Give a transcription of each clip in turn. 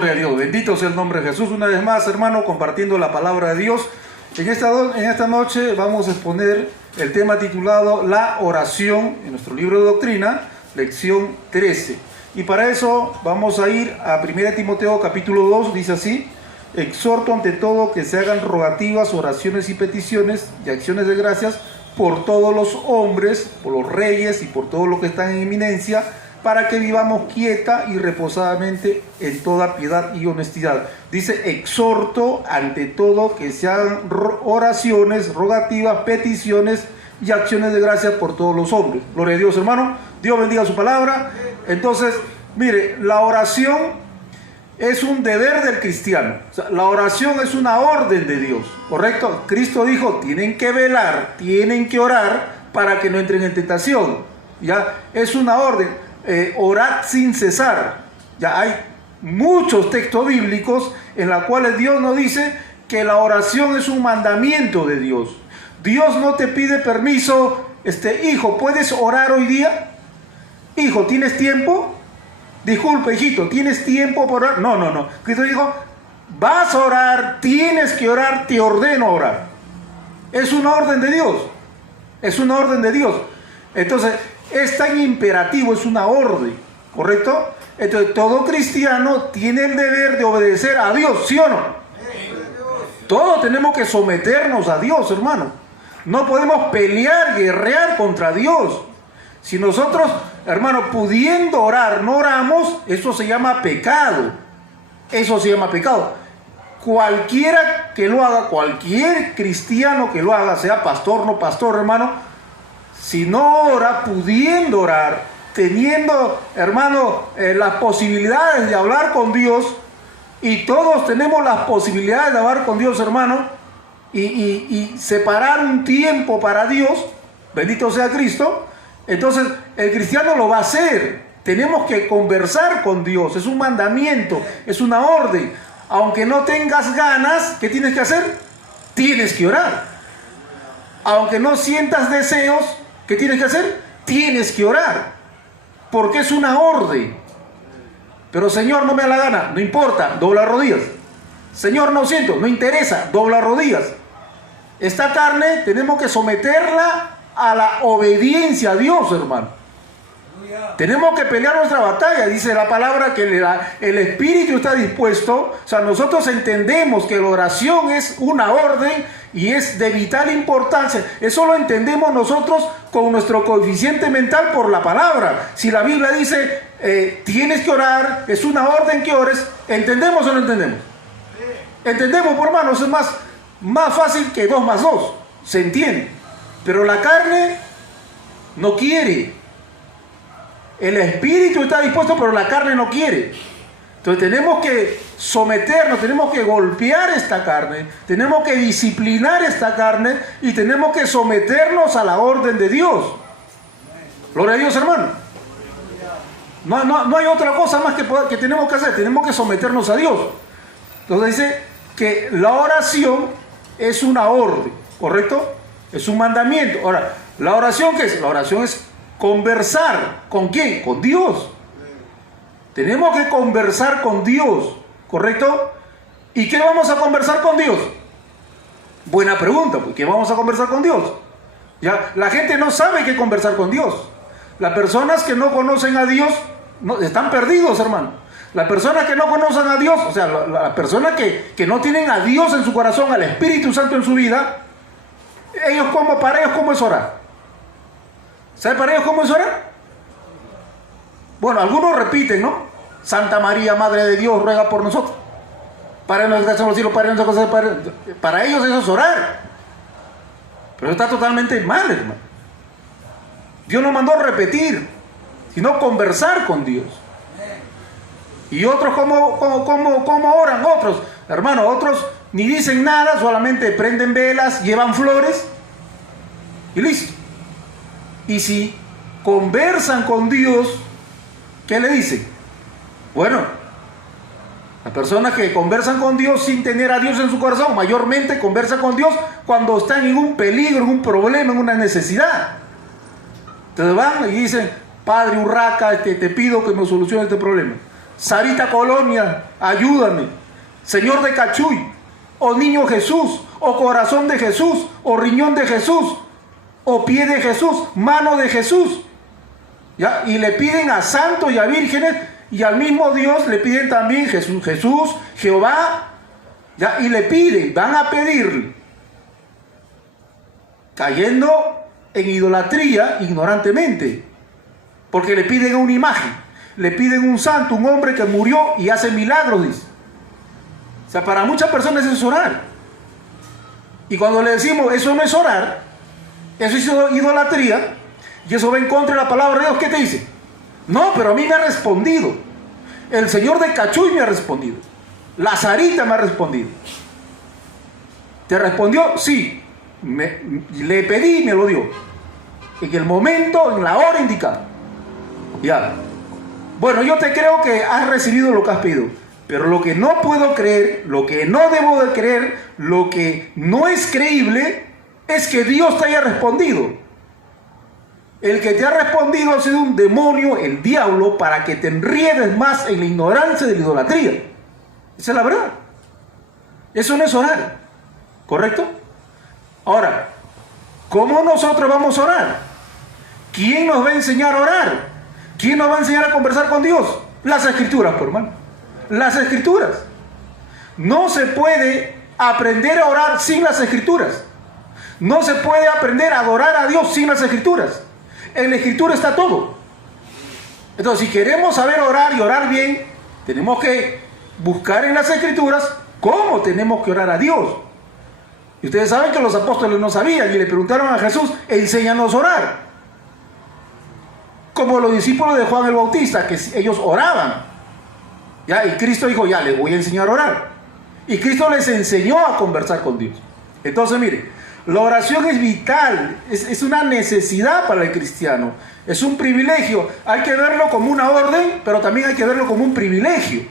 Gloria a Dios, bendito sea el nombre de Jesús. Una vez más, hermano, compartiendo la palabra de Dios. En esta noche vamos a exponer el tema titulado La oración, en nuestro libro de doctrina, lección 13. Y para eso vamos a ir a 1 Timoteo capítulo 2, dice así: exhorto ante todo que se hagan rogativas, oraciones y peticiones y acciones de gracias por todos los hombres, por los reyes y por todos los que están en eminencia, para que vivamos quieta y reposadamente en toda piedad y honestidad. Dice, exhorto ante todo que se hagan oraciones, rogativas, peticiones y acciones de gracia por todos los hombres. Gloria a Dios, hermano. Dios bendiga su palabra. Entonces, mire, la oración es un deber del cristiano. O sea, la oración es una orden de Dios, ¿correcto? Cristo dijo, tienen que velar, tienen que orar para que no entren en tentación. ¿Ya? Es una orden. Orad sin cesar. Ya hay muchos textos bíblicos en los cuales Dios nos dice que la oración es un mandamiento de Dios. Dios no te pide permiso, hijo, ¿puedes orar hoy día? Hijo, ¿tienes tiempo? Disculpe, hijito, ¿tienes tiempo para orar? No. Cristo dijo, vas a orar, tienes que orar, te ordeno orar. Es una orden de Dios. Es una orden de Dios. Entonces, es tan imperativo, es una orden, ¿correcto? Entonces, todo cristiano tiene el deber de obedecer a Dios, ¿sí o no? Todos tenemos que someternos a Dios, hermano. No podemos pelear, guerrear contra Dios. Si nosotros, hermano, pudiendo orar, no oramos, eso se llama pecado. Eso se llama pecado. Cualquiera que lo haga, cualquier cristiano que lo haga, sea pastor, no pastor, hermano, si no ora, pudiendo orar, teniendo, hermano, las posibilidades de hablar con Dios, y todos tenemos las posibilidades de hablar con Dios, hermano, y separar un tiempo para Dios, bendito sea Cristo, entonces el cristiano lo va a hacer. Tenemos que conversar con Dios, es un mandamiento, es una orden. Aunque no tengas ganas, ¿qué tienes que hacer? Tienes que orar. Aunque no sientas deseos, ¿qué tienes que hacer? Tienes que orar, porque es una orden. Pero Señor, no me da la gana, no importa, dobla rodillas. Señor, no siento, no interesa, dobla rodillas. Esta carne tenemos que someterla a la obediencia a Dios, hermano. Tenemos que pelear nuestra batalla. Dice la palabra que el espíritu está dispuesto. O sea, nosotros entendemos que la oración es una orden y es de vital importancia. Eso lo entendemos nosotros con nuestro coeficiente mental por la palabra. Si la Biblia dice, tienes que orar, es una orden que ores, ¿entendemos o no entendemos? Entendemos, por hermanos, es más fácil que 2 más 2. Se entiende. Pero la carne no quiere. El espíritu está dispuesto, pero la carne no quiere. Entonces tenemos que someternos, tenemos que golpear esta carne, tenemos que disciplinar esta carne y tenemos que someternos a la orden de Dios. Gloria a Dios, hermano. No hay otra cosa más que tenemos que hacer, tenemos que someternos a Dios. Entonces dice que la oración es una orden, ¿correcto? Es un mandamiento. Ahora, ¿la oración qué es? La oración es conversar. ¿Con quién? Con Dios. Tenemos que conversar con Dios, ¿correcto? ¿Y qué vamos a conversar con Dios? Buena pregunta, ¿por qué vamos a conversar con Dios? ¿Ya? La gente no sabe qué conversar con Dios. Las personas que no conocen a Dios están perdidos, hermano. Las personas que no conocen a Dios, o sea, las personas que no tienen a Dios en su corazón, al Espíritu Santo en su vida, para ellos, ¿cómo es orar? ¿Sabe para ellos cómo es orar? Bueno, algunos repiten, ¿no? Santa María, Madre de Dios, ruega por nosotros. Padre nuestro que estás en los cielos, Padre nuestro. Para ellos eso es orar. Pero está totalmente mal, hermano. Dios nos mandó a repetir, sino conversar con Dios. Y otros, ¿cómo oran? Otros, hermano, otros ni dicen nada, solamente prenden velas, llevan flores y listo. Y si conversan con Dios, ¿qué le dicen? Bueno, las personas que conversan con Dios sin tener a Dios en su corazón, mayormente conversan con Dios cuando están en un peligro, en un problema, en una necesidad. Entonces van y dicen, Padre Urraca, te pido que me solucione este problema. Sarita Colonia, ayúdame. Señor de Cachuy, o Niño Jesús, o Corazón de Jesús, o Riñón de Jesús, o Pie de Jesús, Mano de Jesús. ¿Ya? Y le piden a santos y a vírgenes, y al mismo Dios le piden también Jesús, Jehová, ¿ya? Y le piden, van a pedir, cayendo en idolatría ignorantemente, porque le piden una imagen, le piden un santo, un hombre que murió y hace milagros, dice. O sea, para muchas personas eso es orar. Y cuando le decimos, eso no es orar, eso es idolatría, y eso va en contra de la palabra de Dios, ¿qué te dice? No, pero a mí me ha respondido. El Señor de Cachuy me ha respondido. La Sarita me ha respondido. ¿Te respondió? Sí. Le pedí y me lo dio. En el momento, en la hora indicada. Ya. Bueno, yo te creo que has recibido lo que has pedido. Pero lo que no puedo creer, lo que no debo de creer, lo que no es creíble, es que Dios te haya respondido. El que te ha respondido ha sido un demonio, el diablo, para que te enriedes más en la ignorancia de la idolatría. Esa es la verdad. Eso no es orar. ¿Correcto? Ahora, ¿cómo nosotros vamos a orar? ¿Quién nos va a enseñar a orar? ¿Quién nos va a enseñar a conversar con Dios? Las Escrituras, por hermano. Las Escrituras. No se puede aprender a orar sin las Escrituras. No se puede aprender a adorar a Dios sin las Escrituras. En la Escritura está todo. Entonces, si queremos saber orar y orar bien, tenemos que buscar en las Escrituras cómo tenemos que orar a Dios. Y ustedes saben que los apóstoles no sabían y le preguntaron a Jesús, enséñanos a orar. Como los discípulos de Juan el Bautista, que ellos oraban. ¿Ya? Y Cristo dijo, ya les voy a enseñar a orar. Y Cristo les enseñó a conversar con Dios. Entonces, mire, la oración es vital, es una necesidad para el cristiano, es un privilegio. Hay que verlo como una orden, pero también hay que verlo como un privilegio.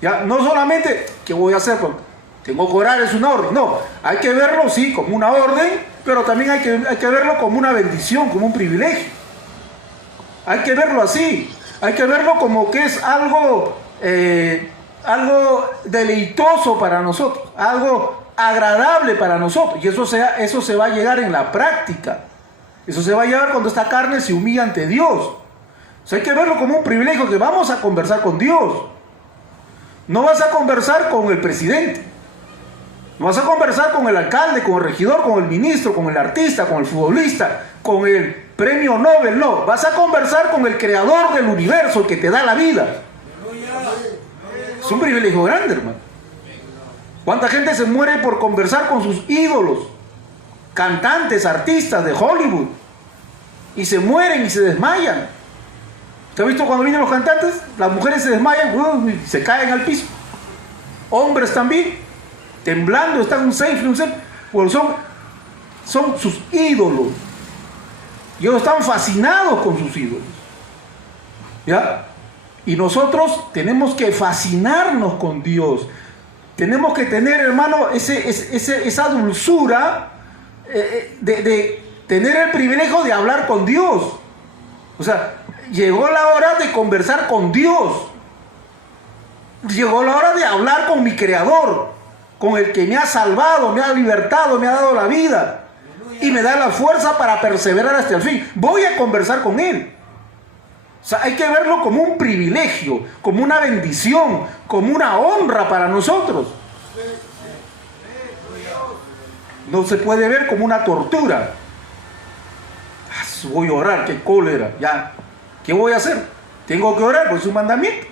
¿Ya? No solamente, ¿qué voy a hacer? Tengo que orar, es una orden. No, hay que verlo, sí, como una orden, pero también hay que verlo como una bendición, como un privilegio. Hay que verlo así, hay que verlo como que es algo deleitoso para nosotros, algo agradable para nosotros, y eso se va a llegar en la práctica. Eso se va a llegar cuando esta carne se humilla ante Dios. O sea, hay que verlo como un privilegio, que vamos a conversar con Dios. No vas a conversar con el presidente, no vas a conversar con el alcalde, con el regidor, con el ministro, con el artista, con el futbolista, con el premio Nobel. No, vas a conversar con el creador del universo, el que te da la vida. Es un privilegio grande, hermano. ¿Cuánta gente se muere por conversar con sus ídolos? Cantantes, artistas de Hollywood. Y se mueren y se desmayan. ¿Usted ha visto cuando vienen los cantantes? Las mujeres se desmayan y se caen al piso. Hombres también. Temblando, están un safe. Pues son sus ídolos. Y ellos están fascinados con sus ídolos. ¿Ya? Y nosotros tenemos que fascinarnos con Dios. Tenemos que tener, hermano, esa dulzura de tener el privilegio de hablar con Dios. O sea, llegó la hora de conversar con Dios. Llegó la hora de hablar con mi Creador, con el que me ha salvado, me ha libertado, me ha dado la vida y me da la fuerza para perseverar hasta el fin. Voy a conversar con Él. O sea, hay que verlo como un privilegio, como una bendición, como una honra para nosotros. No se puede ver como una tortura. Voy a orar, qué cólera, ya. ¿Qué voy a hacer? Tengo que orar, pues es un mandamiento.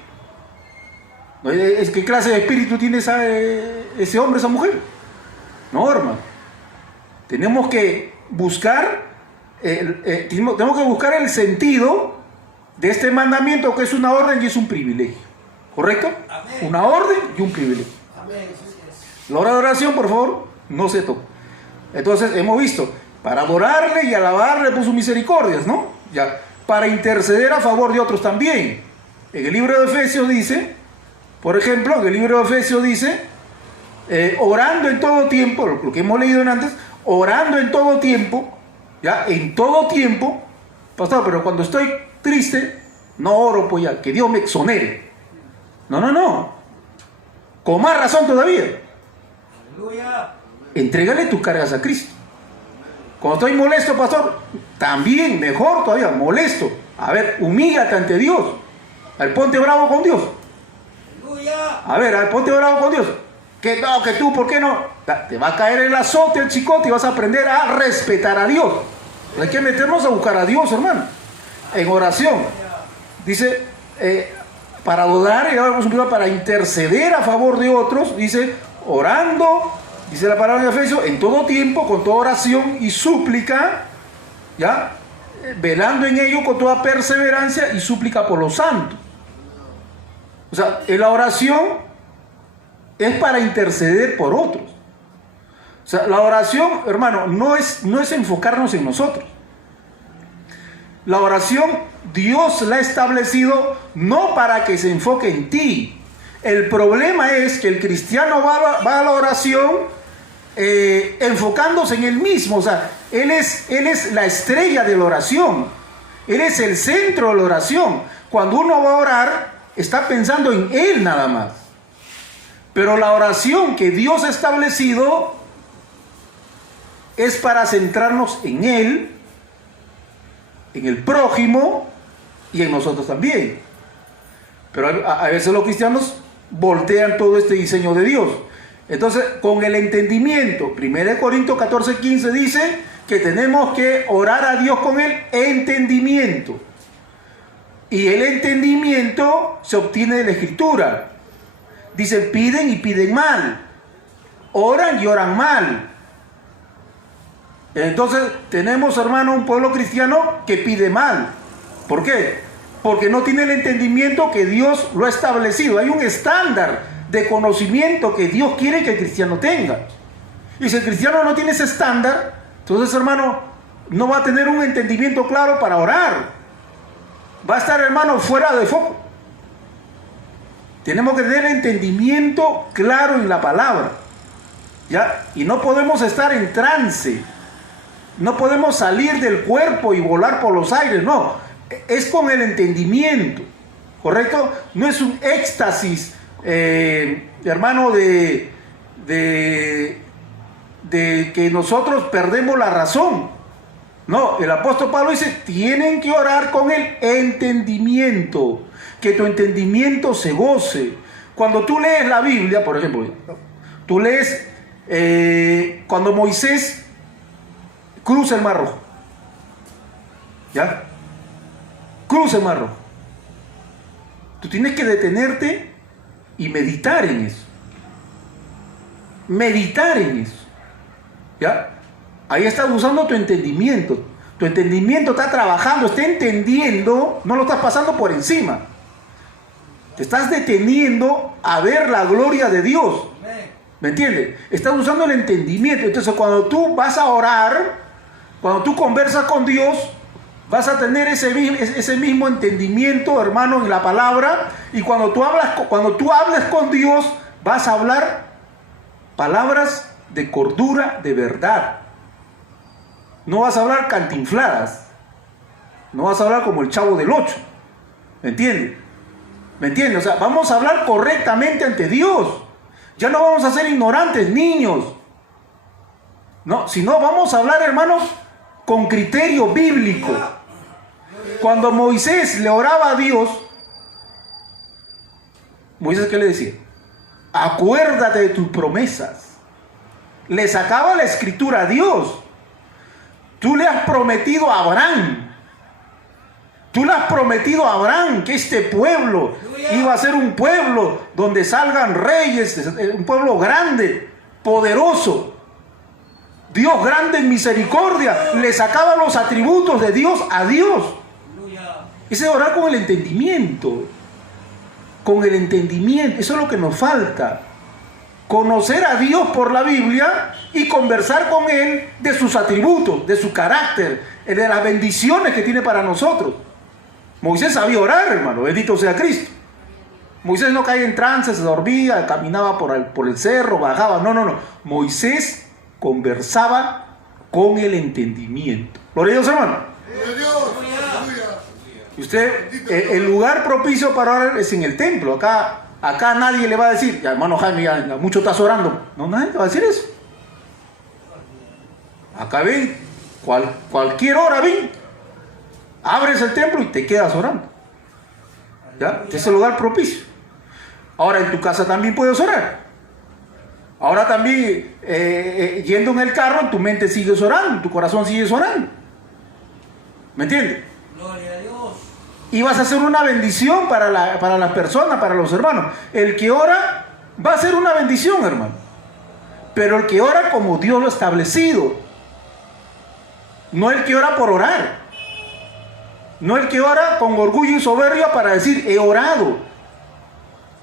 ¿Qué clase de espíritu tiene ese hombre, esa mujer? No, hermano. Tenemos que buscar el sentido de este mandamiento, que es una orden y es un privilegio. ¿Correcto? Amén. Una orden y un privilegio. Amén. La hora de oración, por favor, no se toca. Entonces, hemos visto, para adorarle y alabarle por sus misericordias, ¿no? Ya, para interceder a favor de otros también. En el libro de Efesios dice, por ejemplo, en el libro de Efesios dice, orando en todo tiempo, lo que hemos leído antes, orando en todo tiempo, ya, en todo tiempo, pastor, pero cuando estoy triste, no oro, pues ya, que Dios me exonere. No, no, no. Con más razón todavía. Aleluya. Entrégale tus cargas a Cristo. Cuando estoy molesto, pastor, también, mejor todavía, molesto. A ver, humíllate ante Dios. A ver, ponte bravo con Dios. Aleluya. A ver, ponte bravo con Dios. Que no, que tú, ¿por qué no? Te va a caer el azote, el chicote, y vas a aprender a respetar a Dios. Hay que meternos a buscar a Dios, hermano. En oración. Dice, para adorar, y ahora vamos a para interceder a favor de otros, dice, orando, dice la palabra de Efesios, en todo tiempo, con toda oración y súplica, ¿ya? Velando en ello con toda perseverancia y súplica por los santos. O sea, en la oración es para interceder por otros. O sea, la oración, hermano, no es enfocarnos en nosotros. La oración Dios la ha establecido no para que se enfoque en ti. El problema es que el cristiano va a la oración enfocándose en él mismo. O sea, él es la estrella de la oración. Él es el centro de la oración. Cuando uno va a orar, está pensando en él nada más. Pero la oración que Dios ha establecido es para centrarnos en él, en el prójimo y en nosotros también. Pero a veces los cristianos voltean todo este diseño de Dios. Entonces, con el entendimiento, 1 Corintios 14:15 dice que tenemos que orar a Dios con el entendimiento. Y el entendimiento se obtiene de la Escritura. Dice, piden y piden mal. Oran y oran mal. Entonces, tenemos, hermano, un pueblo cristiano que pide mal. ¿Por qué? Porque no tiene el entendimiento que Dios lo ha establecido. Hay un estándar de conocimiento que Dios quiere que el cristiano tenga. Y si el cristiano no tiene ese estándar, entonces, hermano, no va a tener un entendimiento claro para orar. Va a estar, hermano, fuera de foco. Tenemos que tener entendimiento claro en la palabra, ¿ya? Y no podemos estar en trance. No podemos salir del cuerpo y volar por los aires, no. Es con el entendimiento, ¿correcto? No es un éxtasis, hermano, de que nosotros perdemos la razón. No, el apóstol Pablo dice, tienen que orar con el entendimiento, que tu entendimiento se goce. Cuando tú lees la Biblia, por ejemplo, tú lees cuando Moisés cruza el Mar Rojo, ¿ya? Cruza el Mar Rojo. Tú tienes que detenerte y meditar en eso. Meditar en eso, ¿ya? Ahí estás usando tu entendimiento. Tu entendimiento está trabajando, está entendiendo, no lo estás pasando por encima. Te estás deteniendo a ver la gloria de Dios. ¿Me entiendes? Estás usando el entendimiento. Entonces, cuando tú vas a orar, cuando tú conversas con Dios, vas a tener ese mismo entendimiento, hermano, en la palabra. Y cuando tú hables con Dios, vas a hablar palabras de cordura, de verdad. No vas a hablar cantinfladas. No vas a hablar como el Chavo del Ocho. ¿Me entiendes? ¿Me entiendes? O sea, vamos a hablar correctamente ante Dios. Ya no vamos a ser ignorantes, niños. No, sino vamos a hablar, hermanos, con criterio bíblico. Cuando Moisés le oraba a Dios, Moisés, ¿qué le decía? Acuérdate de tus promesas. Le sacaba la escritura a Dios. Tú le has prometido a Abraham. Tú le has prometido a Abraham que este pueblo iba a ser un pueblo donde salgan reyes, un pueblo grande, poderoso. Dios grande en misericordia. Le sacaba los atributos de Dios a Dios. Ese es orar con el entendimiento. Con el entendimiento. Eso es lo que nos falta. Conocer a Dios por la Biblia y conversar con Él de sus atributos, de su carácter, de las bendiciones que tiene para nosotros. Moisés sabía orar, hermano, bendito sea Cristo. Moisés no caía en trance, se dormía, caminaba por el cerro, bajaba. No. Moisés conversaba con el entendimiento. Gloria a Dios, hermano. Y usted, el lugar propicio para orar es en el templo. Acá Acá nadie le va a decir, ya, hermano Jaime, ya mucho estás orando. No, nadie te va a decir eso. Acá ven, cualquier hora ven, abres el templo y te quedas orando. ¿Ya? Este es el lugar propicio. Ahora en tu casa también puedes orar. Ahora también yendo en el carro, en tu mente sigues orando, en tu corazón sigues orando. ¿Me entiendes? Gloria a Dios. Y vas a hacer una bendición para las personas, para los hermanos. El que ora va a ser una bendición, hermano. Pero el que ora como Dios lo ha establecido. No el que ora por orar. No el que ora con orgullo y soberbia para decir, he orado.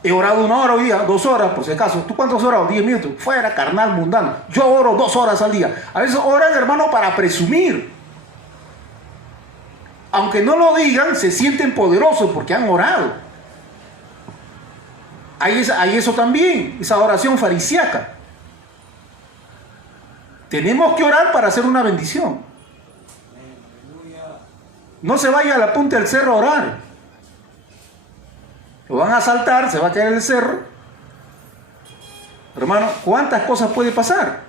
He orado 1 hora hoy día, 2 horas, por si acaso. ¿Tú cuántas has orado? 10 minutos. Fuera, carnal, mundano. Yo oro 2 horas al día. A veces oran, hermano, para presumir. Aunque no lo digan, se sienten poderosos porque han orado. Hay eso también, esa oración farisíaca. Tenemos que orar para hacer una bendición. No se vaya a la punta del cerro a orar. Lo van a asaltar, se va a caer el cerro. Hermano, ¿cuántas cosas puede pasar?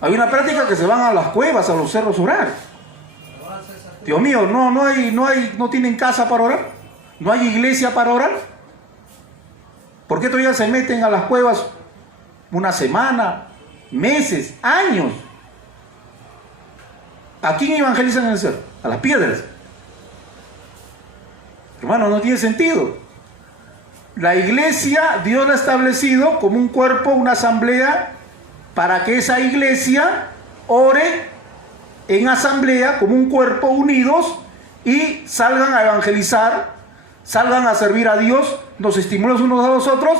Hay una práctica que se van a las cuevas, a los cerros a orar. Dios mío, no tienen casa para orar. No hay iglesia para orar. ¿Por qué todavía se meten a las cuevas una semana, meses, años? ¿A quién evangelizan en el cerro? A las piedras. Hermano, no tiene sentido. La iglesia Dios la ha establecido como un cuerpo, una asamblea, para que esa iglesia ore en asamblea como un cuerpo unidos y salgan a evangelizar, salgan a servir a Dios, nos estimulemos unos a los otros,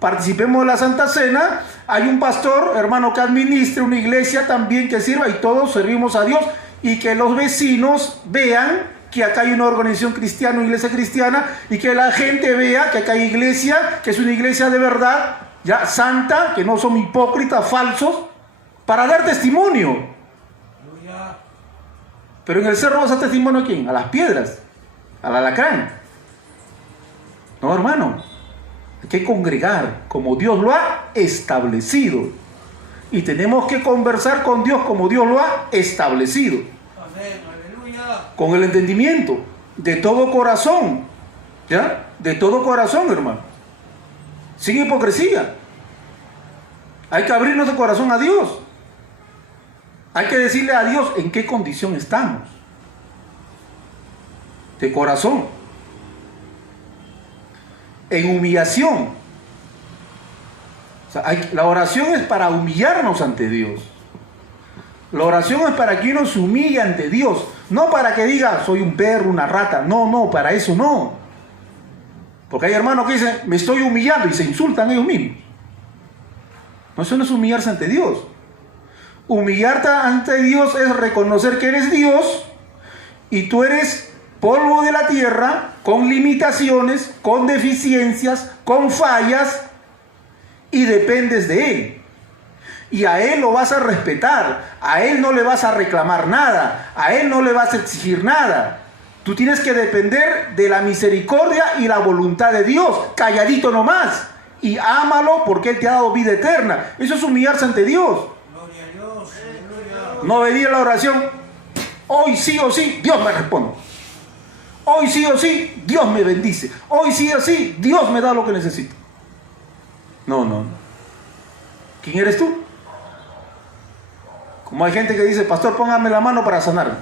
participemos de la Santa Cena. Hay un pastor, hermano, que administre una iglesia también que sirva y todos servimos a Dios y que los vecinos vean que acá hay una organización cristiana, una iglesia cristiana, y que la gente vea que acá hay iglesia, que es una iglesia de verdad, ya santa, que no son hipócritas, falsos, para dar testimonio. Pero en el cerro vas a dar testimonio ¿a quién? A las piedras, al alacrán. No, hermano, hay que congregar como Dios lo ha establecido. Y tenemos que conversar con Dios como Dios lo ha establecido. Amén. Con el entendimiento, de todo corazón, ¿ya? De todo corazón, hermano. Sin hipocresía. Hay que abrir nuestro corazón a Dios. Hay que decirle a Dios en qué condición estamos. De corazón. En humillación. O sea, la oración es para humillarnos ante Dios. La oración es para que uno se humille ante Dios. No para que diga, soy un perro, una rata. No, para eso no. Porque hay hermanos que dicen, me estoy humillando y se insultan ellos mismos. No, eso no es humillarse ante Dios. Humillarte ante Dios es reconocer que eres Dios y tú eres polvo de la tierra, con limitaciones, con deficiencias, con fallas, y dependes de Él. Y a Él lo vas a respetar, a Él no le vas a reclamar nada, a Él no le vas a exigir nada. Tú tienes que depender de la misericordia y la voluntad de Dios, calladito nomás, y ámalo porque Él te ha dado vida eterna. Eso es humillarse ante Dios. Gloria a Dios. Aleluya. No venir a la oración, hoy sí o sí, Dios me responde. Hoy sí o sí, Dios me bendice. Hoy sí o sí, Dios me da lo que necesito. No. ¿Quién eres tú? Como hay gente que dice, pastor, póngame la mano para sanarme.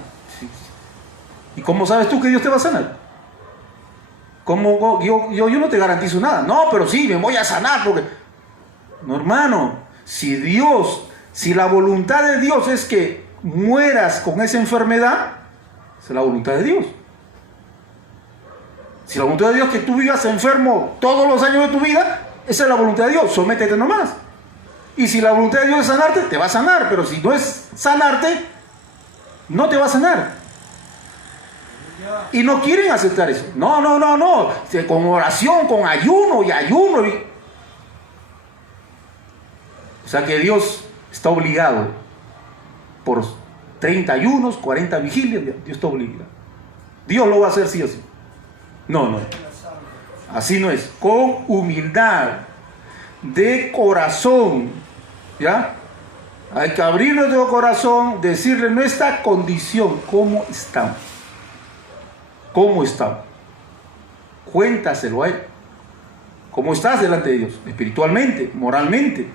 ¿Y cómo sabes tú que Dios te va a sanar? ¿Cómo? Yo no te garantizo nada. No, pero sí, me voy a sanar porque... No, hermano, si la voluntad de Dios es que mueras con esa enfermedad, esa es la voluntad de Dios. Si la voluntad de Dios es que tú vivas enfermo todos los años de tu vida, esa es la voluntad de Dios, sométete nomás. Y si la voluntad de Dios es sanarte, te va a sanar. Pero si no es sanarte, no te va a sanar. Y no quieren aceptar eso. No. Con oración, con ayuno y ayuno. O sea que Dios está obligado. Por 30 ayunos, 40 vigilias, Dios está obligado. Dios lo va a hacer sí o sí. No. Así no es. Con humildad de corazón. ¿Ya? Hay que abrir nuestro corazón, decirle nuestra condición, cómo estamos. ¿Cómo estamos? Cuéntaselo a Él. ¿Cómo estás delante de Dios? Espiritualmente, moralmente,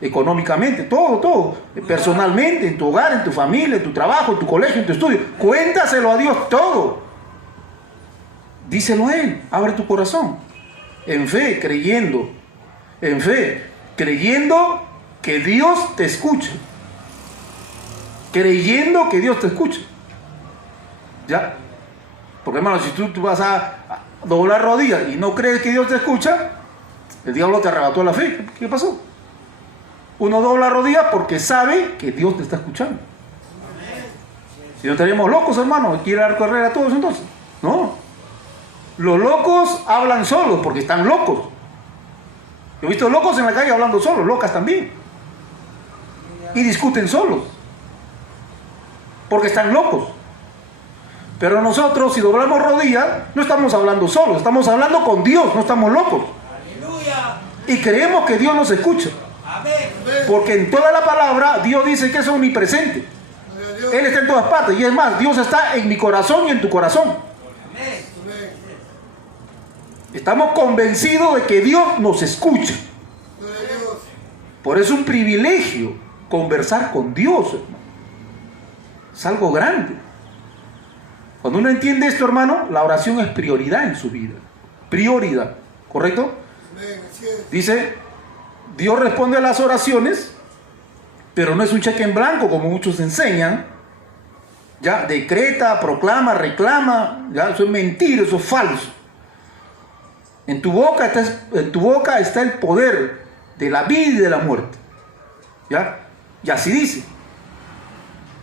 económicamente, todo. Personalmente, en tu hogar, en tu familia, en tu trabajo, en tu colegio, en tu estudio. Cuéntaselo a Dios todo. Díselo a Él. Abre tu corazón. En fe, creyendo. En fe, creyendo que Dios te escuche. Creyendo que Dios te escuche. ¿Ya? Porque, hermano, si tú vas a doblar rodillas y no crees que Dios te escucha, el diablo te arrebató la fe. ¿Qué pasó? Uno dobla rodillas porque sabe que Dios te está escuchando. Si no estaríamos locos, hermano, quiere dar carrera a todos entonces. No. Los locos hablan solos porque están locos. Yo he visto locos en la calle hablando solos, locas también. Y discuten solos. Porque están locos. Pero nosotros, si doblamos rodillas, no estamos hablando solos, estamos hablando con Dios, no estamos locos. Aleluya. Y creemos que Dios nos escucha. Amén. Porque en toda la palabra Dios dice que es omnipresente. Él está en todas partes. Y es más, Dios está en mi corazón y en tu corazón. Amén. Estamos convencidos de que Dios nos escucha. Por eso es un privilegio conversar con Dios, hermano. Es algo grande. Cuando uno entiende esto, hermano, la oración es prioridad en su vida. Prioridad, ¿correcto? Dice, Dios responde a las oraciones, pero no es un cheque en blanco como muchos enseñan. Ya, decreta, proclama, reclama. Ya, eso es mentira, eso es falso. En tu boca está el poder de la vida y de la muerte. ¿Ya? Y así dice.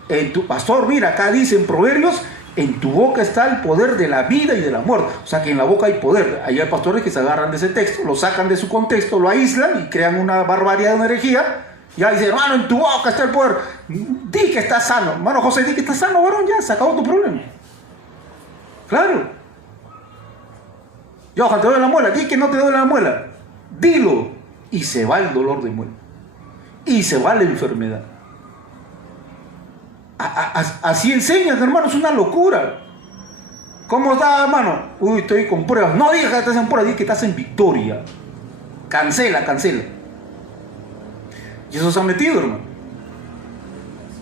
En tu pastor, mira, acá dice en Proverbios, en tu boca está el poder de la vida y de la muerte. O sea que en la boca hay poder. Ahí hay pastores que se agarran de ese texto, lo sacan de su contexto, lo aíslan y crean una barbaridad, una herejía. Ya dice, hermano, en tu boca está el poder. Di que estás sano. Hermano José, di que estás sano, varón, ya, se acabó tu problema. Claro. Johan, te duele la muela, di que no te duele la muela. Dilo. Y se va el dolor de muela. Y se va la enfermedad. Así enseñan, hermano, es una locura. ¿Cómo está, hermano? Uy, estoy con pruebas. No digas que estás en pruebas, digas que estás en victoria. Cancela. Y eso se ha metido, hermano.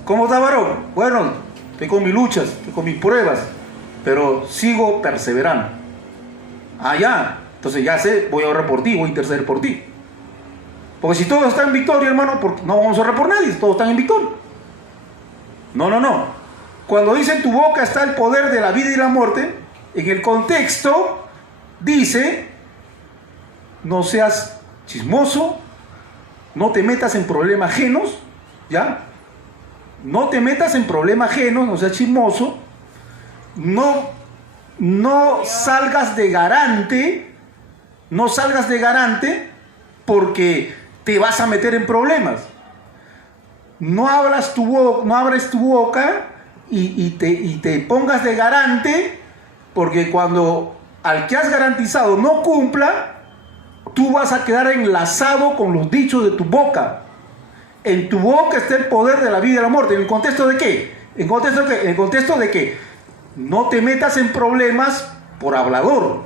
¿Cómo está, varón? Bueno, estoy con mis luchas, estoy con mis pruebas, pero sigo perseverando. Ya. Entonces ya sé, voy a orar por ti, voy a interceder por ti. Porque si todos están en victoria, hermano, no vamos a orar por nadie, todos están en victoria. No. Cuando dice en tu boca está el poder de la vida y la muerte, en el contexto dice, no seas chismoso, no te metas en problemas ajenos, ¿ya? No te metas en problemas ajenos, no seas chismoso, no salgas de garante, porque te vas a meter en problemas. No abres tu boca y te pongas de garante, porque cuando al que has garantizado no cumpla, tú vas a quedar enlazado con los dichos de tu boca. En tu boca está el poder de la vida y de la muerte. ¿En el contexto de qué? En el contexto de que no te metas en problemas por hablador.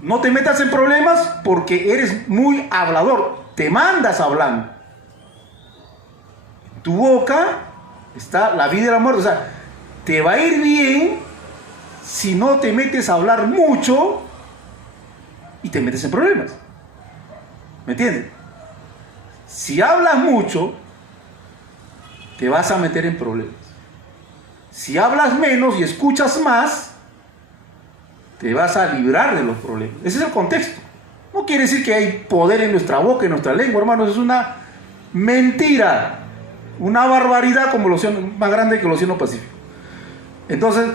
No te metas en problemas porque eres muy hablador. Te mandas hablando. Tu boca está la vida y la muerte. O sea, te va a ir bien si no te metes a hablar mucho y te metes en problemas. ¿Me entiendes? Si hablas mucho, te vas a meter en problemas. Si hablas menos y escuchas más, te vas a librar de los problemas. Ese es el contexto. No quiere decir que hay poder en nuestra boca, en nuestra lengua, hermanos. Es una mentira. Una barbaridad como el océano, más grande que el océano Pacífico. Entonces,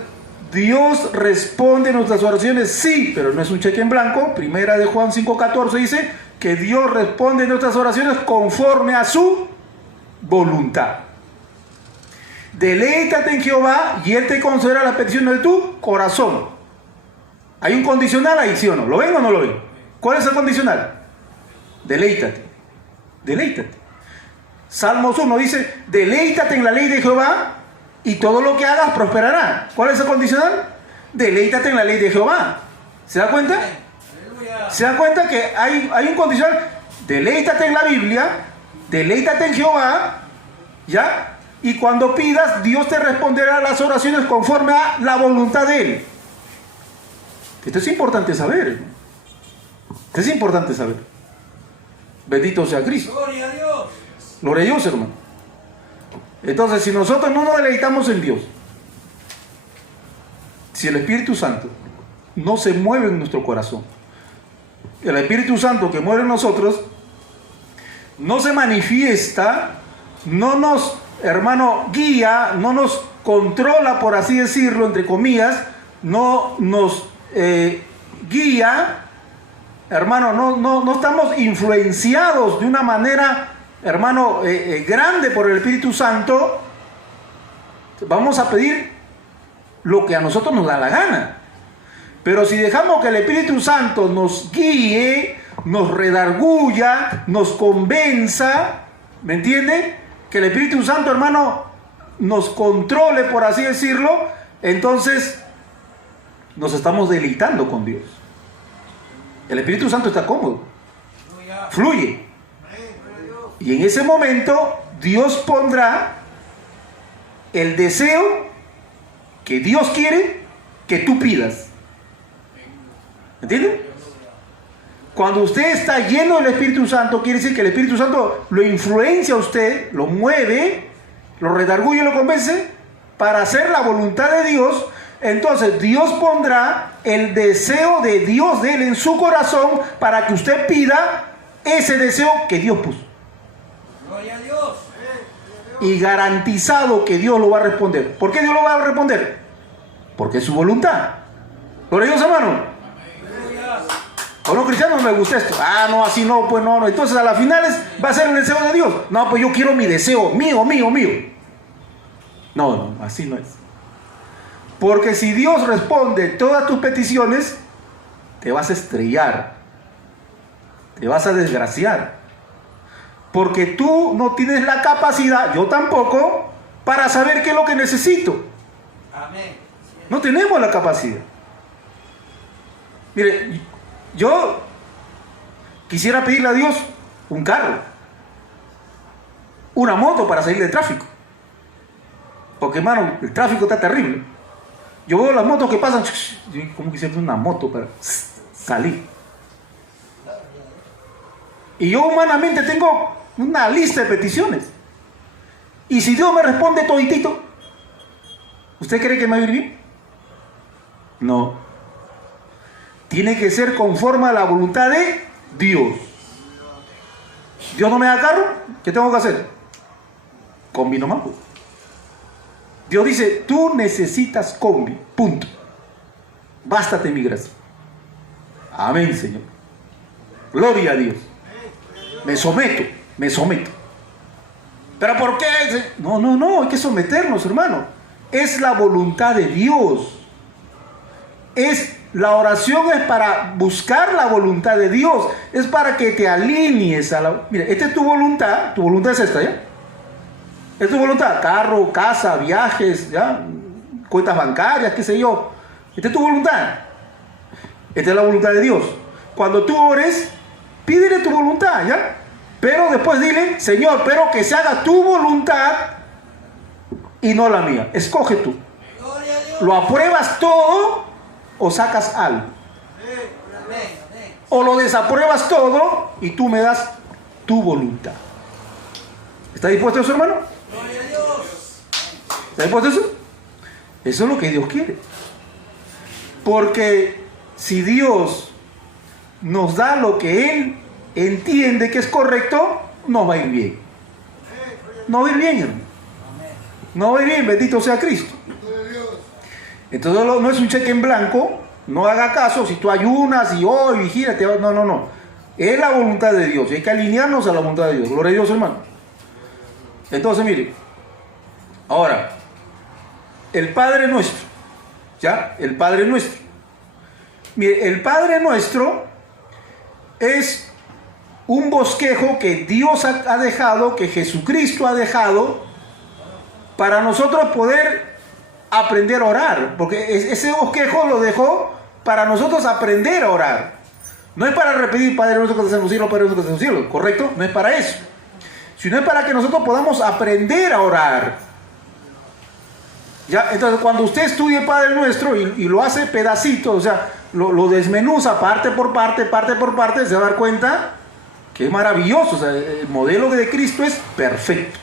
Dios responde a nuestras oraciones, sí, pero no es un cheque en blanco. Primera de Juan 5:14 dice que Dios responde a nuestras oraciones conforme a su voluntad. Deleítate en Jehová y Él te concederá las peticiones de tu corazón. Hay un condicional ahí, ¿sí o no? ¿Lo ven o no lo ven? ¿Cuál es el condicional? Deleítate. Deleítate. Salmos 1 dice, deleítate en la ley de Jehová y todo lo que hagas prosperará. ¿Cuál es el condicional? Deleítate en la ley de Jehová. ¿Se da cuenta? Aleluya. ¿Se da cuenta que hay un condicional? Deleítate en la Biblia, deleítate en Jehová, ¿ya? Y cuando pidas, Dios te responderá a las oraciones conforme a la voluntad de Él. Esto es importante saber, hermano. Esto es importante saber. Bendito sea Cristo. Gloria a Dios. Gloria a Dios, hermano. Entonces, si nosotros no nos deleitamos en Dios, si el Espíritu Santo no se mueve en nuestro corazón, el Espíritu Santo que muere en nosotros no se manifiesta, no nos, hermano, guía, no nos controla, por así decirlo, entre comillas, no nos guía, hermano, no estamos influenciados de una manera, hermano, grande por el Espíritu Santo, vamos a pedir lo que a nosotros nos da la gana. Pero si dejamos que el Espíritu Santo nos guíe, nos redarguya, nos convenza, ¿me entiende? Que el Espíritu Santo, hermano, nos controle, por así decirlo, entonces nos estamos deleitando con Dios. El Espíritu Santo está cómodo, Aleluya. fluye. Y en ese momento Dios pondrá el deseo que Dios quiere que tú pidas. ¿Entienden? Cuando usted está lleno del Espíritu Santo, quiere decir que el Espíritu Santo lo influencia a usted, lo mueve, lo redarguye y lo convence para hacer la voluntad de Dios. Entonces Dios pondrá el deseo de Dios de Él en su corazón para que usted pida ese deseo que Dios puso. Gloria a Dios. Y garantizado que Dios lo va a responder. ¿Por qué Dios lo va a responder? Porque es su voluntad. Gloria a Dios, hermano. Aleluya. A unos cristianos me gusta esto. Ah, no, así no, pues no. Entonces a las finales va a ser el deseo de Dios. No, pues yo quiero mi deseo, mío. No, así no es. Porque si Dios responde todas tus peticiones, te vas a estrellar. Te vas a desgraciar. Porque tú no tienes la capacidad, yo tampoco, para saber qué es lo que necesito. Amén. No tenemos la capacidad. Mire, yo quisiera pedirle a Dios un carro, una moto para salir del tráfico. Porque, hermano, el tráfico está terrible. Yo veo las motos que pasan, yo como quisiera una moto para salir. Y yo humanamente tengo una lista de peticiones. Y si Dios me responde toditito, ¿usted cree que me va a ir bien? No. Tiene que ser conforme a la voluntad de Dios. Dios no me da carro, ¿qué tengo que hacer? Combi nomás. Dios dice, tú necesitas combi, punto. Bástate mi gracia. Amén, Señor. Gloria a Dios. Me someto. ¿Pero por qué? No, hay que someternos, hermano. Es la voluntad de Dios. La oración es para buscar la voluntad de Dios. Es para que te alinees a la... Mira, esta es tu voluntad es esta, ¿ya? Es tu voluntad, carro, casa, viajes, ¿ya? Cuentas bancarias, qué sé yo. Esta es tu voluntad. Esta es la voluntad de Dios. Cuando tú ores, pídele tu voluntad, ¿ya? Pero después dile, Señor, pero que se haga tu voluntad y no la mía. Escoge tú. Gloria a Dios. ¿Lo apruebas todo o sacas algo? Amén. Amén. O lo desapruebas todo y tú me das tu voluntad. ¿Está dispuesto a eso, hermano? Gloria a Dios. ¿Está dispuesto a eso? Eso es lo que Dios quiere. Porque si Dios nos da lo que Él entiende que es correcto, nos va a ir bien. No va a ir bien, hermano. No va a ir bien, bendito sea Cristo. Entonces no es un cheque en blanco. No haga caso si tú ayunas y hoy vigílate. No. Es la voluntad de Dios. Hay que alinearnos a la voluntad de Dios. Gloria a Dios, hermano. Entonces, mire. Ahora, el Padre Nuestro. ¿Ya? El Padre Nuestro. Mire, el Padre Nuestro es un bosquejo que Dios ha dejado, que Jesucristo ha dejado para nosotros poder aprender a orar, porque ese bosquejo lo dejó para nosotros aprender a orar. No es para repetir Padre nuestro que estás en los cielos, Padre nuestro que estás en los cielos, ¿correcto? No es para eso, sino es para que nosotros podamos aprender a orar. ¿Ya? Entonces, cuando usted estudie Padre Nuestro y lo hace pedacitos, o sea, lo desmenuza parte por parte, se va a dar cuenta que es maravilloso. O sea, el modelo de Cristo es perfecto.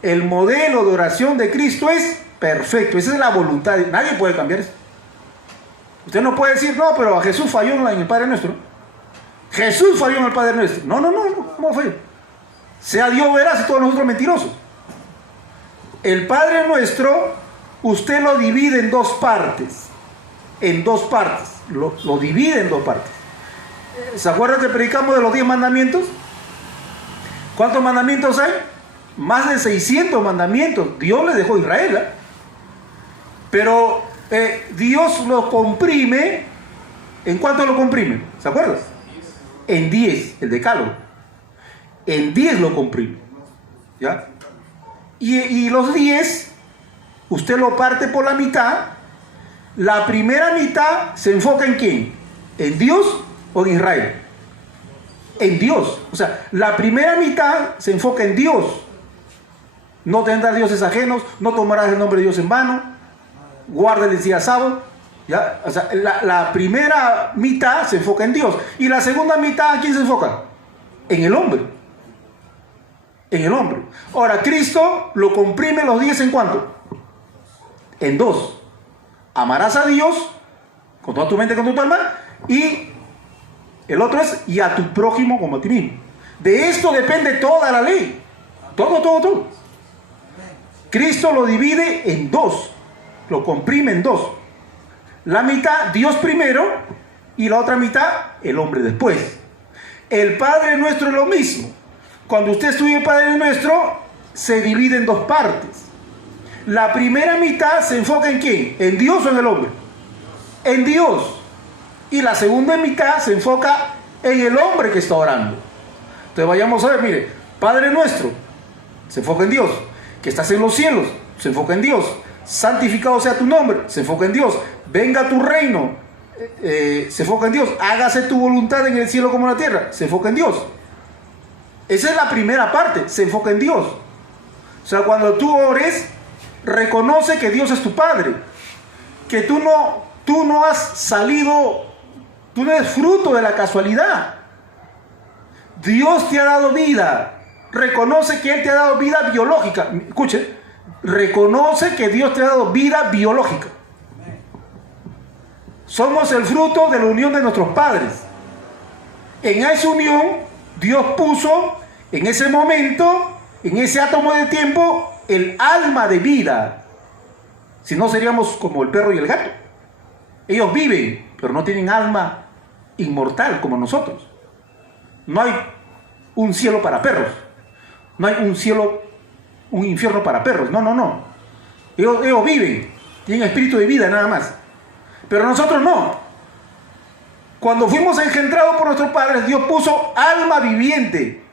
El modelo de oración de Cristo es perfecto. Esa es la voluntad. Nadie puede cambiar eso. Usted no puede decir, no, pero a Jesús falló en el Padre Nuestro. Jesús falló en el Padre Nuestro. No, ¿cómo falló? Sea Dios veraz y todos nosotros mentirosos. El Padre Nuestro, usted lo divide en dos partes. En dos partes. Lo divide en dos partes. ¿Se acuerdan que predicamos de los 10 mandamientos? ¿Cuántos mandamientos hay? Más de 600 mandamientos. Dios le dejó a Israel, ¿eh? Pero Dios los comprime. ¿En cuánto lo comprime? ¿Se acuerdan? En 10, el decálogo. En 10 lo comprime. ¿Ya? Y los 10, usted lo parte por la mitad. La primera mitad se enfoca en ¿quién? ¿En Dios o en Israel? En Dios. O sea, la primera mitad se enfoca en Dios. No tendrás dioses ajenos, no tomarás el nombre de Dios en vano, guarda el día sábado. ¿Ya? O sea, la primera mitad se enfoca en Dios. Y la segunda mitad, ¿a quién se enfoca? En el hombre. En el hombre. Ahora, Cristo lo comprime los 10 en ¿cuánto? En 2. Amarás a Dios con toda tu mente, con tu alma, y el otro es y a tu prójimo como a ti mismo. De esto depende toda la ley. Todo. Cristo lo divide en 2. Lo comprime en 2. La mitad, Dios primero, y la otra mitad, el hombre después. El Padre Nuestro es lo mismo. Cuando usted estudia el Padre Nuestro, se divide en dos partes. La primera mitad se enfoca en ¿quién? ¿En Dios o en el hombre? En Dios. Y la segunda mitad se enfoca en el hombre que está orando. Entonces vayamos a ver, mire, Padre Nuestro, se enfoca en Dios. Que estás en los cielos, se enfoca en Dios. Santificado sea tu nombre, se enfoca en Dios. Venga tu reino, se enfoca en Dios. Hágase tu voluntad en el cielo como en la tierra, se enfoca en Dios. Esa es la primera parte, se enfoca en Dios. O sea, cuando tú ores, reconoce que Dios es tu Padre. Que tú no has salido, tú no eres fruto de la casualidad. Dios te ha dado vida. Reconoce que Él te ha dado vida biológica. Escuche, reconoce que Dios te ha dado vida biológica. Somos el fruto de la unión de nuestros padres. En esa unión, Dios puso en ese momento, en ese átomo de tiempo, el alma de vida. Si no, seríamos como el perro y el gato. Ellos viven, pero no tienen alma inmortal como nosotros. No hay un cielo para perros. No hay un infierno para perros. No. Ellos viven, tienen espíritu de vida nada más. Pero nosotros no. Cuando fuimos engendrados por nuestros padres, Dios puso alma viviente.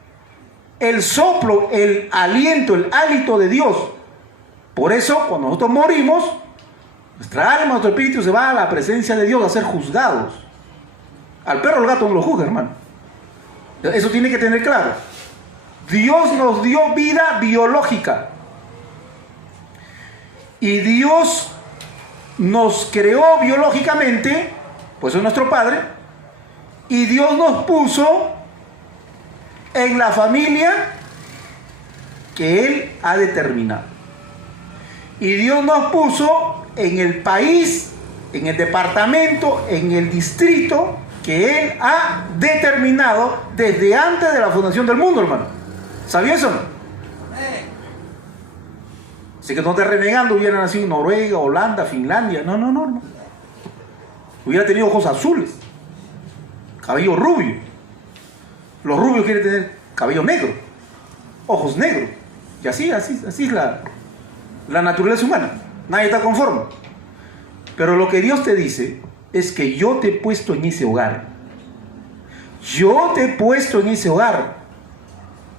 El soplo, el aliento, el hálito de Dios. Por eso, cuando nosotros morimos, nuestra alma, nuestro espíritu se va a la presencia de Dios a ser juzgados. Al perro o al gato no lo juzga, hermano. Eso tiene que tener claro. Dios nos dio vida biológica. Y Dios nos creó biológicamente, pues es nuestro Padre, y Dios nos puso en la familia que Él ha determinado. Y Dios nos puso en el país, en el departamento, en el distrito que Él ha determinado desde antes de la fundación del mundo, hermano. ¿Sabía eso? Así que no estés renegando, hubiera nacido en Noruega, Holanda, Finlandia. No. Hubiera tenido ojos azules, cabello rubio. Los rubios quieren tener cabello negro, ojos negros. Y así es la naturaleza humana. Nadie está conforme. Pero lo que Dios te dice es que yo te he puesto en ese hogar. Yo te he puesto en ese hogar.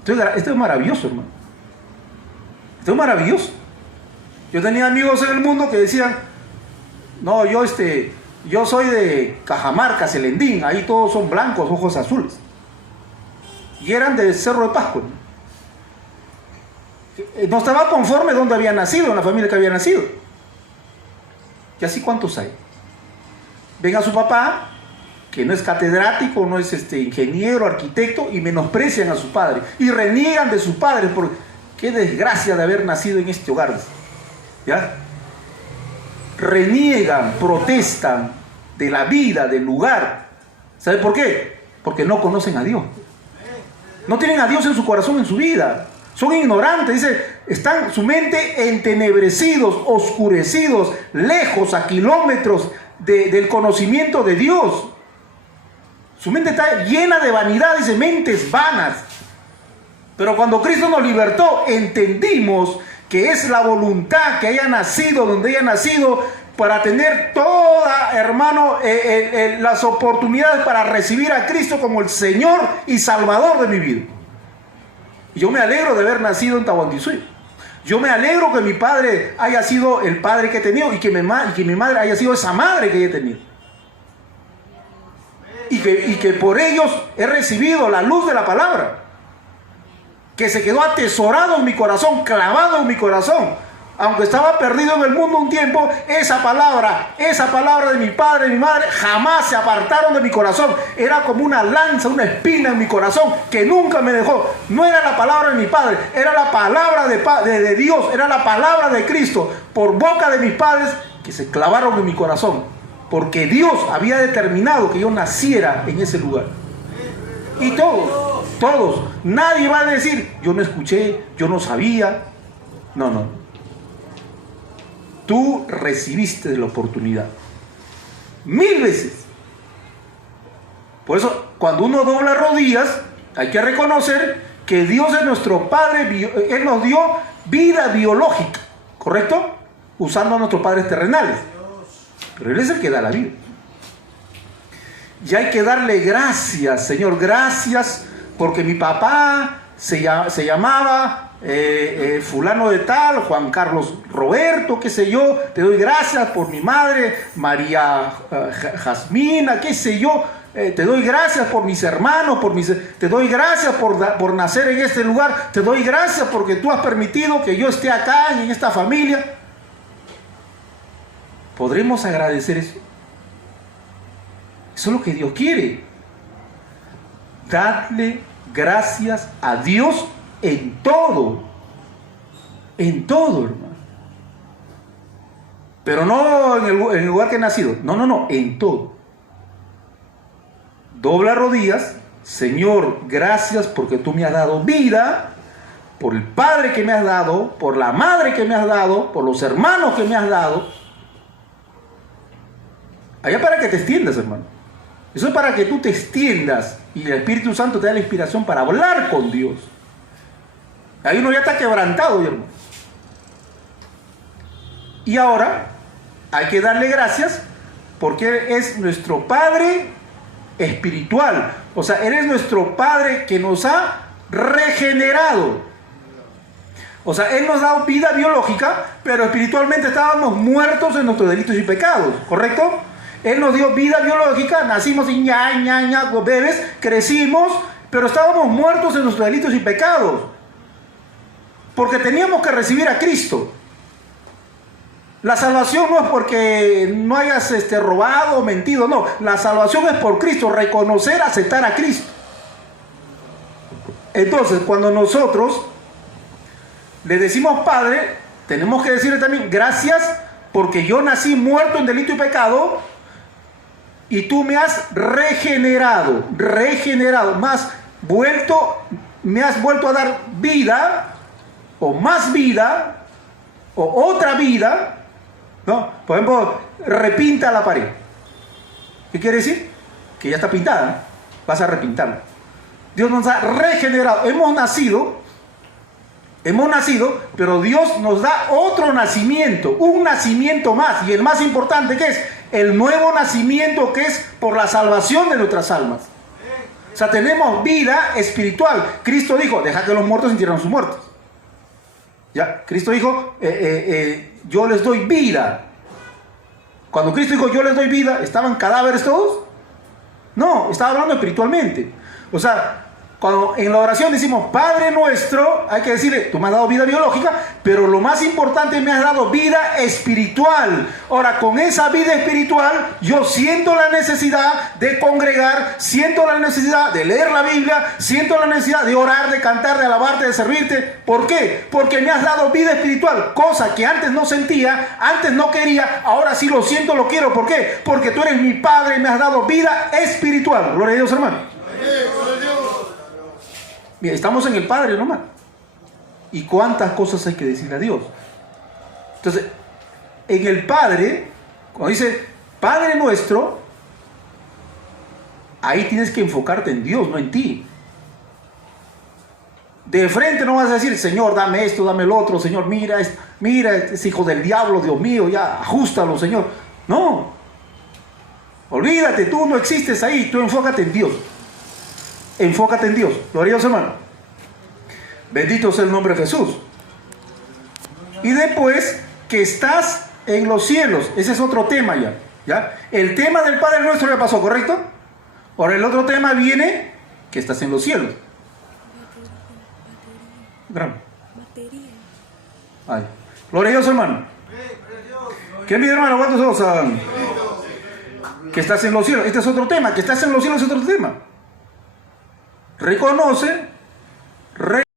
Esto es maravilloso, hermano. Esto es maravilloso. Yo tenía amigos en el mundo que decían, no, yo soy de Cajamarca, Celendín, ahí todos son blancos, ojos azules. Y eran de Cerro de Pascua. No estaba conforme donde había nacido, en la familia que había nacido. ¿Y así cuántos hay? Ven a su papá, que no es catedrático, no es ingeniero, arquitecto, y menosprecian a su padre. Y reniegan de sus padres, porque qué desgracia de haber nacido en este hogar. ¿Ya? Reniegan, protestan de la vida, del lugar. ¿Sabe por qué? Porque no conocen a Dios. No tienen a Dios en su corazón, en su vida. Son ignorantes, dice, están su mente entenebrecidos, oscurecidos, lejos, a kilómetros del conocimiento de Dios. Su mente está llena de vanidad, dice, mentes vanas. Pero cuando Cristo nos libertó, entendimos que es la voluntad que haya nacido donde haya nacido, para tener toda, hermano, las oportunidades para recibir a Cristo como el Señor y Salvador de mi vida. Y yo me alegro de haber nacido en Tahuantinsuyo. Yo me alegro que mi padre haya sido el padre que he tenido y que mi madre haya sido esa madre que he tenido. Y que por ellos he recibido la luz de la palabra, que se quedó atesorado en mi corazón, clavado en mi corazón. Aunque estaba perdido en el mundo un tiempo, esa palabra de mi padre y mi madre jamás se apartaron de mi corazón. Era como una lanza, una espina en mi corazón que nunca me dejó. No era la palabra de mi padre, era la palabra de Dios, era la palabra de Cristo por boca de mis padres que se clavaron en mi corazón, porque Dios había determinado que yo naciera en ese lugar. Y todos, nadie va a decir, yo no escuché, yo no sabía. No. Tú recibiste la oportunidad 1000 veces. Por eso, cuando uno dobla rodillas, hay que reconocer que Dios es nuestro Padre. Él nos dio vida biológica, ¿correcto? Usando a nuestros padres terrenales. Pero Él es el que da la vida. Y hay que darle gracias, Señor. Gracias porque mi papá se llamaba fulano de tal, Juan Carlos Roberto, qué sé yo. Te doy gracias por mi madre, María Jasmina, qué sé yo. Te doy gracias por mis hermanos, te doy gracias por nacer en este lugar. Te doy gracias porque tú has permitido que yo esté acá y en esta familia. ¿Podremos agradecer eso? Eso es lo que Dios quiere. Dadle gracias a Dios en todo, hermano. Pero no en el lugar que he nacido, no, en todo. Dobla rodillas, Señor, gracias porque tú me has dado vida, por el padre que me has dado, por la madre que me has dado, por los hermanos que me has dado. Allá para que te extiendas, hermano. Eso es para que tú te extiendas y el Espíritu Santo te da la inspiración para hablar con Dios. Ahí uno ya está quebrantado, hermano. Y ahora hay que darle gracias porque es nuestro Padre espiritual. O sea, Él es nuestro Padre que nos ha regenerado. O sea, Él nos da vida biológica, pero espiritualmente estábamos muertos en nuestros delitos y pecados, ¿correcto? Él nos dio vida biológica, nacimos y bebés, crecimos, pero estábamos muertos en nuestros delitos y pecados. Porque teníamos que recibir a Cristo. La salvación no es porque no hayas robado o mentido, no. La salvación es por Cristo, reconocer, aceptar a Cristo. Entonces, cuando nosotros le decimos Padre, tenemos que decirle también gracias porque yo nací muerto en delito y pecado y tú me has regenerado, me has vuelto a dar vida, o más vida, o otra vida, ¿no? Por ejemplo, repinta la pared. ¿Qué quiere decir? Que ya está pintada, vas a repintarla. Dios nos ha regenerado, hemos nacido, pero Dios nos da otro nacimiento, un nacimiento más, y el más importante, que es el nuevo nacimiento, que es por la salvación de nuestras almas. sea, tenemos vida espiritual. Cristo dijo, deja que los muertos entierren sus muertos. ¿Ya? Cristo dijo, yo les doy vida. Cuando Cristo dijo, yo les doy vida, ¿estaban cadáveres todos? No, estaba hablando espiritualmente. O sea, cuando en la oración decimos Padre nuestro, hay que decirle, tú me has dado vida biológica, pero lo más importante, me has dado vida espiritual. Ahora, con esa vida espiritual, yo siento la necesidad de congregar, siento la necesidad de leer la Biblia, siento la necesidad de orar, de cantar, de alabarte, de servirte. ¿Por qué? Porque me has dado vida espiritual, cosa que antes no sentía, antes no quería, ahora sí lo siento, lo quiero. ¿Por qué? Porque tú eres mi Padre y me has dado vida espiritual. Gloria a Dios, hermano. Mira, estamos en el Padre nomás. ¿Y cuántas cosas hay que decirle a Dios? Entonces, en el Padre, cuando dice Padre nuestro, ahí tienes que enfocarte en Dios, no en ti. De frente no vas a decir, Señor, dame esto, dame el otro, Señor, mira, es hijo del diablo, Dios mío, ya, ajústalo, Señor. No. Olvídate, tú no existes ahí, tú enfócate en Dios. Enfócate en Dios. Gloria a Dios, hermano. Bendito sea el nombre de Jesús. Y después que estás en los cielos. Ese es otro tema ya. ¿Ya? El tema del Padre Nuestro ya pasó, ¿correcto? Ahora el otro tema viene que estás en los cielos. Ay. Gloria a Dios, hermano. ¿Qué mi hermano? ¿Cuántos son? Que estás en los cielos. Este es otro tema. Que estás en los cielos es otro tema. Reconoce